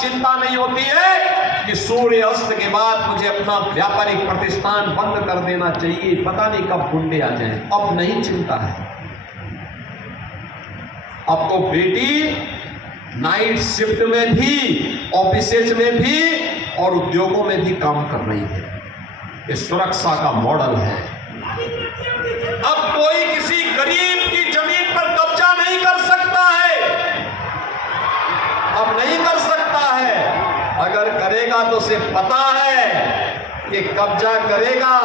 चिंता नहीं होती है कि सूर्य अस्त के बाद मुझे अपना व्यापारिक प्रतिष्ठान बंद कर देना चाहिए, पता नहीं कब गुंडे आ जाएं। अब नहीं चिंता है। अब तो बेटी नाइट शिफ्ट में भी, ऑफिसेज में भी और उद्योगों में भी काम कर रही है। ये सुरक्षा का मॉडल है। अब कोई किसी गरीब की जमीन पर कब्जा नहीं कर सकता है, अब नहीं कर सकता है। अगर करेगा तो उसे पता है कि कब्जा करेगा।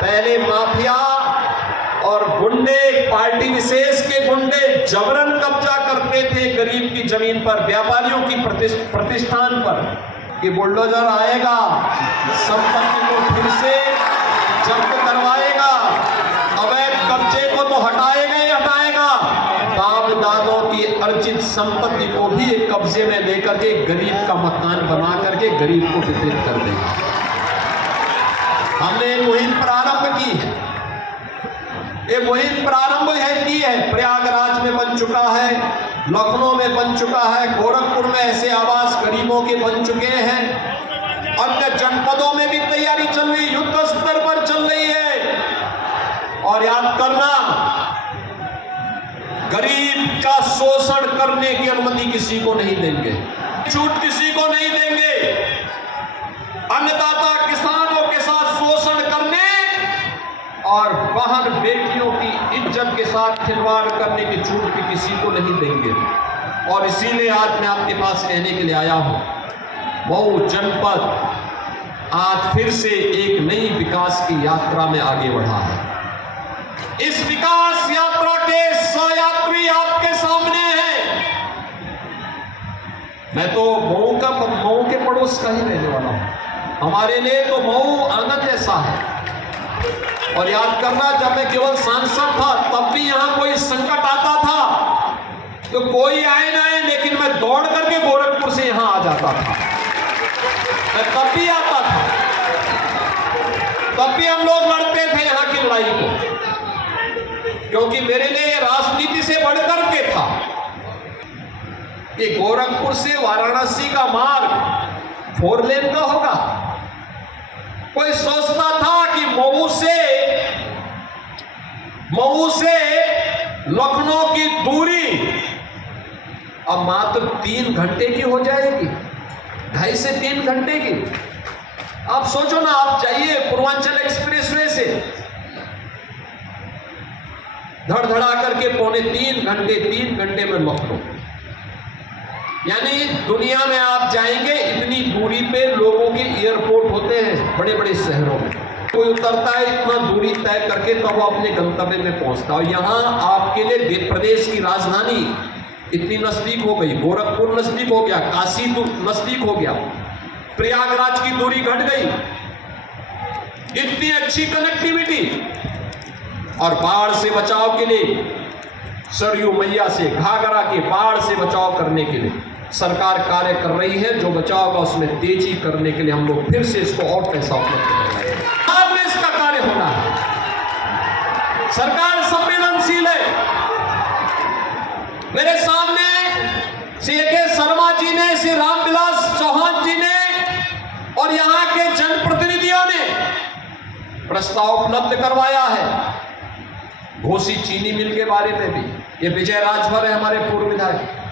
पहले माफिया और गुंडे, पार्टी विशेष के गुंडे जबरन कब्जा करते थे गरीब की जमीन पर, व्यापारियों की प्रतिष्ठान पर। कि बुलडोजर आएगा, संपत्ति को फिर से जब्त करवाएगा, अवैध कब्जे को तो हटाएगा ही हटाएगा, बाप दादों की अर्जित संपत्ति को भी एक कब्जे में लेकर के गरीब का मकान बना करके गरीब को वितरित कर देगा। हमने एक मुहिम प्रारंभ की है। ये मुहिम प्रारंभ की है, प्रयागराज में बन चुका है, लखनऊ में बन चुका है, गोरखपुर में ऐसे आवास गरीबों के बन चुके हैं, अन्य जनपदों में भी तैयारी चल रही, युद्ध स्तर पर चल रही है। और याद करना, गरीब का शोषण करने की अनुमति किसी को नहीं देंगे, छूट किसी को नहीं देंगे। अन्नदाता किसानों के साथ शोषण करने और बहन बेटियों की इज्जत के साथ खिलवाड़ करने की छूट भी किसी को नहीं देंगे। और इसीलिए आज मैं आपके पास कहने के लिए आया हूं, मऊ जनपद आज फिर से एक नई विकास की यात्रा में आगे बढ़ा है। इस विकास यात्रा के सहयात्री आपके सामने हैं। मैं तो मऊ के पड़ोस का ही रहने वाला हूं। हमारे लिए तो मऊ आंगन जैसा है। और याद करना, जब मैं केवल सांसद था तब भी यहां कोई संकट आता था तो कोई आए ना आए, लेकिन मैं दौड़ करके गोरखपुर से यहां आ जाता था। मैं तब भी आता था, तब भी हम लोग लड़ते थे यहां की लड़ाई को, क्योंकि मेरे लिए राजनीति से बढ़कर के था कि गोरखपुर से वाराणसी का मार्ग 4 लेन का होगा। कोई सोचता था कि मऊ से लखनऊ की दूरी अब मात्र 3 घंटे की हो जाएगी, 2.5 से 3 घंटे की। आप सोचो ना, आप जाइए पूर्वांचल एक्सप्रेसवे से धड़धड़ा करके 3 घंटे में लखनऊ। यानी दुनिया में आप जाएंगे, इतनी दूरी पे लोगों के एयरपोर्ट होते हैं बड़े बड़े शहरों में। कोई उतरता है इतना दूरी तय करके, तब वो अपने गंतव्य में पहुंचता है। और यहाँ आपके लिए प्रदेश की राजधानी इतनी नजदीक हो गई, गोरखपुर नजदीक हो गया, काशी नजदीक हो गया, प्रयागराज की दूरी घट गई, इतनी अच्छी कनेक्टिविटी। और बाढ़ से बचाव के लिए, सरयू मैया से, घाघरा के बाढ़ से बचाव करने के लिए सरकार कार्य कर रही है। जो बचाव का उसमें तेजी करने के लिए हम लोग फिर से इसको और पैसा उपलब्ध कर रहे हैं। बाद में इसका कार्य होना है। सरकार संवेदनशील है। मेरे सामने श्री ए.के. शर्मा जी ने, श्री रामविलास चौहान जी ने और यहाँ के जनप्रतिनिधियों ने प्रस्ताव उपलब्ध करवाया है। घोसी चीनी मिल के बारे में भी, ये विजय राजभर है हमारे पूर्व विधायक,